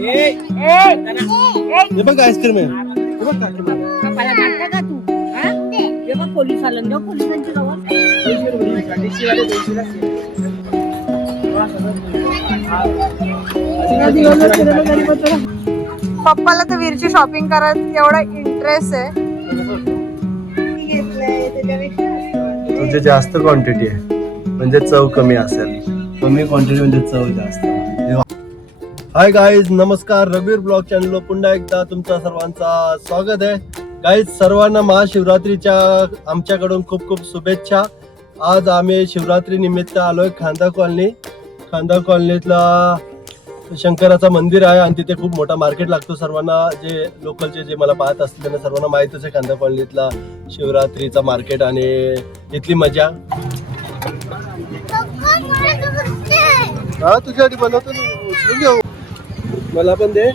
हे बघ आईस्क्रीम आहे. हे बघ काकी मला. कपाला मारता का तू? हा? हे बघ पोलीस आलं ना, पोलिसांची जवळ. पप्पाला तर वीरची शॉपिंग करत एवढा इंटरेस्ट आहे. तुझे जास्त क्वांटिटी आहे म्हणजे चव कमी असेल. कमी क्वांटिटी म्हणजे चव जास्त. हाय गाईज, नमस्कार. रघुवीर ब्लॉग चॅनल पुन्हा एकदा तुमचा सर्वांचा स्वागत आहे. गाईज, सर्वांना महाशिवरात्रीच्या आमच्याकडून खूप खूप शुभेच्छा. आज आम्ही शिवरात्री निमित्त आलोय खांदा कॉलनीतला शंकराचा मंदिर आहे आणि तिथे खूप मोठा मार्केट लागतो. सर्वांना जे लोकलचे जे मला पाहत असतील त्यांना सर्वांना माहितच आहे खांदा कॉलनीतला शिवरात्रीचा मार्केट आणि इथली मजा. हा, तुझ्यासाठी बनवतो ना, उचलून घेऊ. मला पण दे.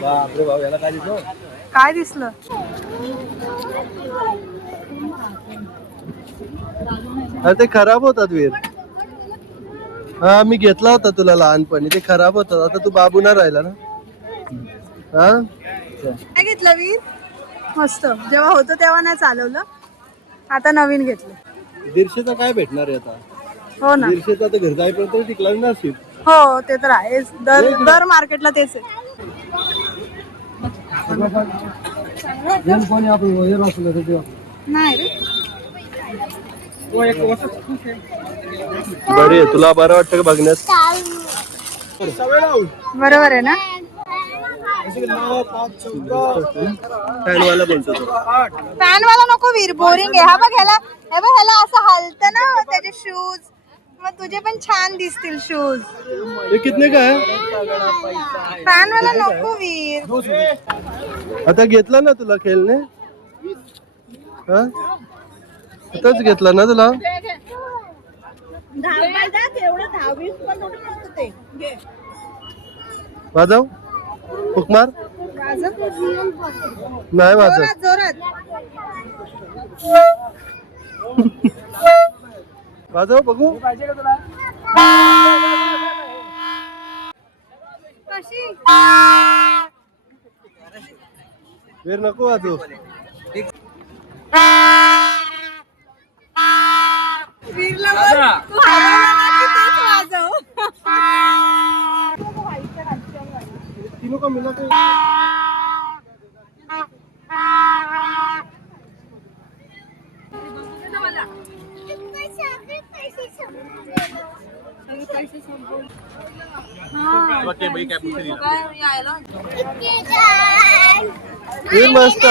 बापरे बाप, याला काय दिसलं? काय दिसलं? अरे ते खराब होतात वीर. हा, मी घेतला होता तुला लहानपणी, ते खराब होतात. आता तू बाबू ना राहिला ना. हा, काय घेतलं वीर? मस्त. जेव्हा होतं तेव्हा नाही चालवलं, आता नवीन घेतलं. 150चा काय भेटणार आहे आता? हो ना. 150चा तर घर जाईपर्यंत टिकला नसेल. हो, ते तर आहे. दर मार्केटला तेच आहे. नाही रे. बरे, तुला बरं वाटतं का बघण्यास? बरोबर आहे ना. फॅनवाला बोलतो तो. फॅनवाला नको वीर, बोरिंग आहे. हा बघ, ह्याला असं हलतं ना त्याचे शूज, मग तुझे पण छान दिसतील शूज. हे कितने का आहे? फॅनवाला नको वीर. आता घेतला ना तुला खेळणे? हा, आताच घेतला ना तुला? वाजव, हुक मार. नाही वाजव. जोरात वाजव बघू. वेर नको वाजव. तीनों का मिला के ये मस्त.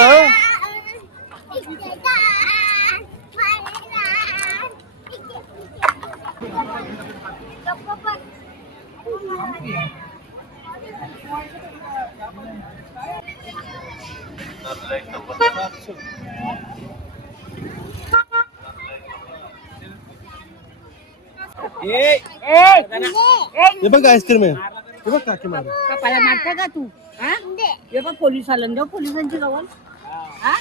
हे बघ आईस्क्रीम आहे. हे बघ काकी मला. कपाला मारता का तू? हा? हे बघ पोलीस आलं ना, पोलिसांची जवळ. हा?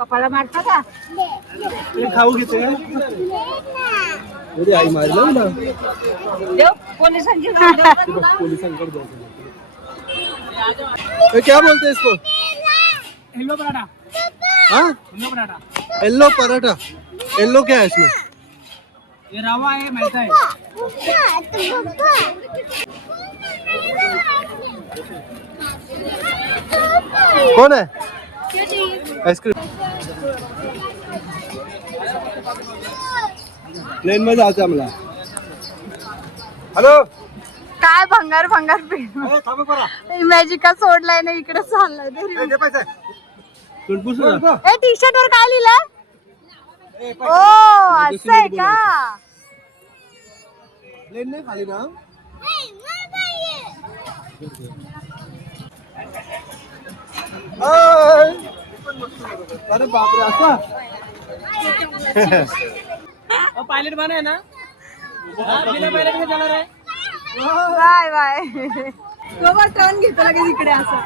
कपाला मारता का? हे खाऊ घेते का? अरे आई मारला ना. देव पोलिसांची जवळ. पोलिसांकडे जायचं. क्या बोलते इसको? हेलो पराठा. हाँ, hello paratha. Yellow paratha. Yellow क्या है इसमें? ये रवा है, मैदा है. कौन है? आइसक्रीम. प्लेन मध्ये जायचं आम्हाला. हॅलो, काय भंगार मॅजिका सोडलाय ना, इकडे चाललाय. टी शर्ट वर काय लिहिलं? ओ, असं आहे का? प्लेन नाही खाली ना. अरे बापरे, असा पायलट बना है ना. बिना पायलट में चला रहा है. Bye bye. बाबा टर्न घेतो लगेच इकडे असं.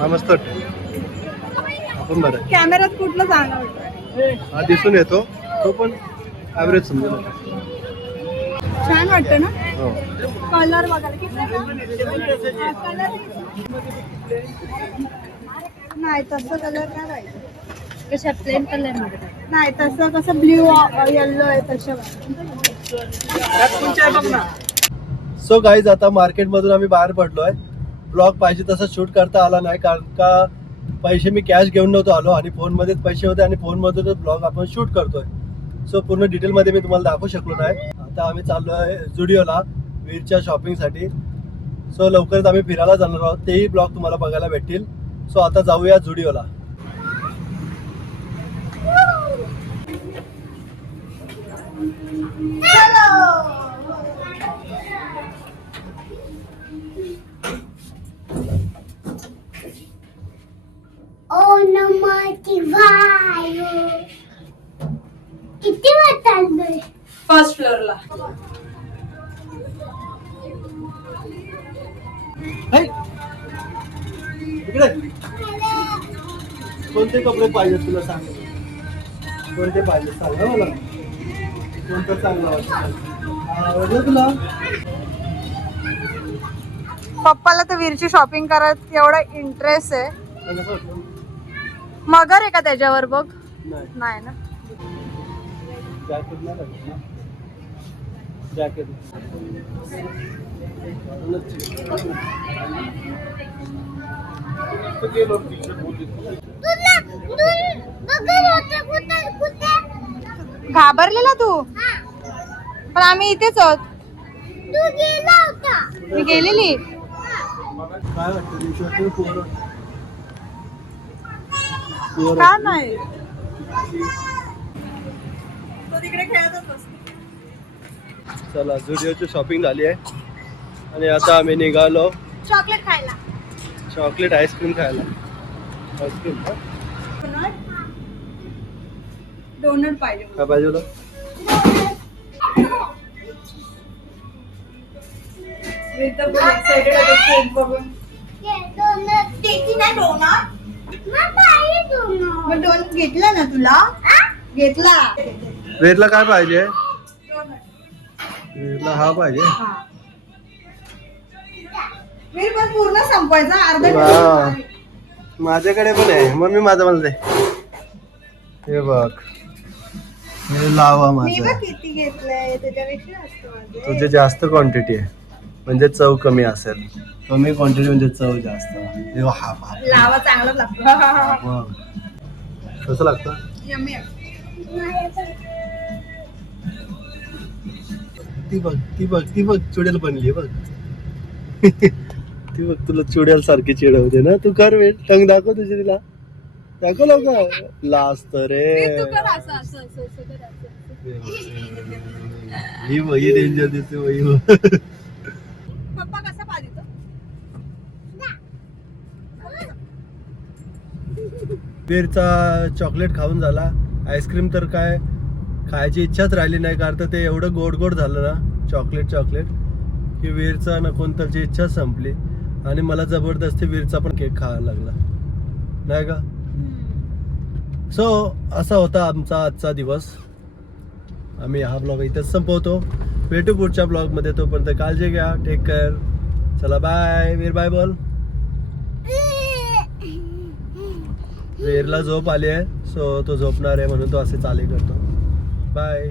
हा मस्त वाटतं. आपण बरं कॅमेऱ्यात कुठलं चांगलं वाटतं? हा दिसून येतो तो पण ॲव्हरेज समजा. छान वाटतं ना. हो कलर बघायला किती कलर नाही तसं कलर नाही पाहिजे. कशा प्लेन कलर मध्ये नाही तसं कसं ब्ल्यू येल्लो आहे तशा. सो गाईज आता मार्केटमधून आम्ही बाहेर पडलोय. ब्लॉग पाहिजे तसं शूट करता आला नाही कारण का पैसे मी कॅश घेऊन नव्हतो आलो आणि फोनमध्येच पैसे होते आणि फोनमधूनच ब्लॉग आपण शूट करतोय. सो पूर्ण डिटेलमध्ये मी तुम्हाला दाखवू शकलो नाही. आता आम्ही चाललो आहे जुडिओला वीरच्या शॉपिंगसाठी. सो लवकरच आम्ही फिरायला जाणार आहोत. तेही ब्लॉग तुम्हाला बघायला भेटतील. सो आता जाऊया जुडिओला. ओ नमः शिवाय. किती वाजता फर्स्ट फ्लोअरला. इकडे कोणते कपडे पाहिजे तुला सांग. कोणते पाहिजे सांग ना मला. कोणतं चांगलं वाटतं आवडलं तुला. पप्पाला तर वीरची शॉपिंग करत एवढा इंटरेस्ट आहे. कसं वाटलं? मगर आहे का त्याच्यावर बघ. नाही नाही ना. जॅकेट नाही लागत ना. जॅकेट घाबरलेला तू. पण आम्ही इथेच आहोत. तू गेला होता. मी गेलेली. काय वाटतं दिवसातून पोरं का नाही तो तिकडे खेळतच असतो. चला जुडिओची शॉपिंग झाली आहे आणि आता आम्ही निघालो चॉकलेट खायला. चॉकलेट आईस्क्रीम खायला. आईस्क्रीम का डोनट पाहिजे. काय पाहिजे तुला. एक्साइटेड होते केक बघून. डोनट केकी नाही डोनट. मग पाहिजे डोनट. मग डोनट घेतला ना तुला. घेतला. वेरला काय पाहिजे. वेरला हा पाहिजे. वीर पण पूर्ण संपवायचा. अर्धा वा. माझ्याकडे पण आहे मम्मी माझा मला दे. हे बघ हे लावा मी माझा. बघ किती घेतलंय त्याच्यापेक्षा जास्त माझे. तुझे जास्त क्वांटिटी आहे म्हणजे चव कमी असेल. कमी क्वांटिटी म्हणजे चव जास्त. हे हा बाप. लावा चांगलाच लागतो. वा. कसं लागतं. यम्मी. ती बघ ती बघ ती बघ चुडेल बनली बघ. ती बघ तुला चुडेल सारखी चिडवते ना. तू कर वेळ टंग दाखव तुझी तिला. दाखव लवकर. लास्ट रे. ही बघ ही डेंजर दिसते बाई. पप्पा कसा पाहिजे. वीरचा चॉकलेट खाऊन झाला. आईस्क्रीम तर काय खायची इच्छाच राहिली नाही कारण ते एवढं गोड गोड झालं ना चॉकलेट की वीरचा ना कोणत्याची इच्छा संपली आणि मला जबरदस्ती वीरचा पण केक खायला लागला नाही का. सो असा होता आमचा आजचा दिवस. आम्ही हा ब्लॉग इथेच संपवतो. भेटू पुढच्या ब्लॉगमध्ये. तोपर्यंत काळजी घ्या. Take care. चला बाय. वीर बाय बोल. वीरला झोप आली आहे सो तो झोपणार आहे म्हणून तो असे चाले करतो. बाय.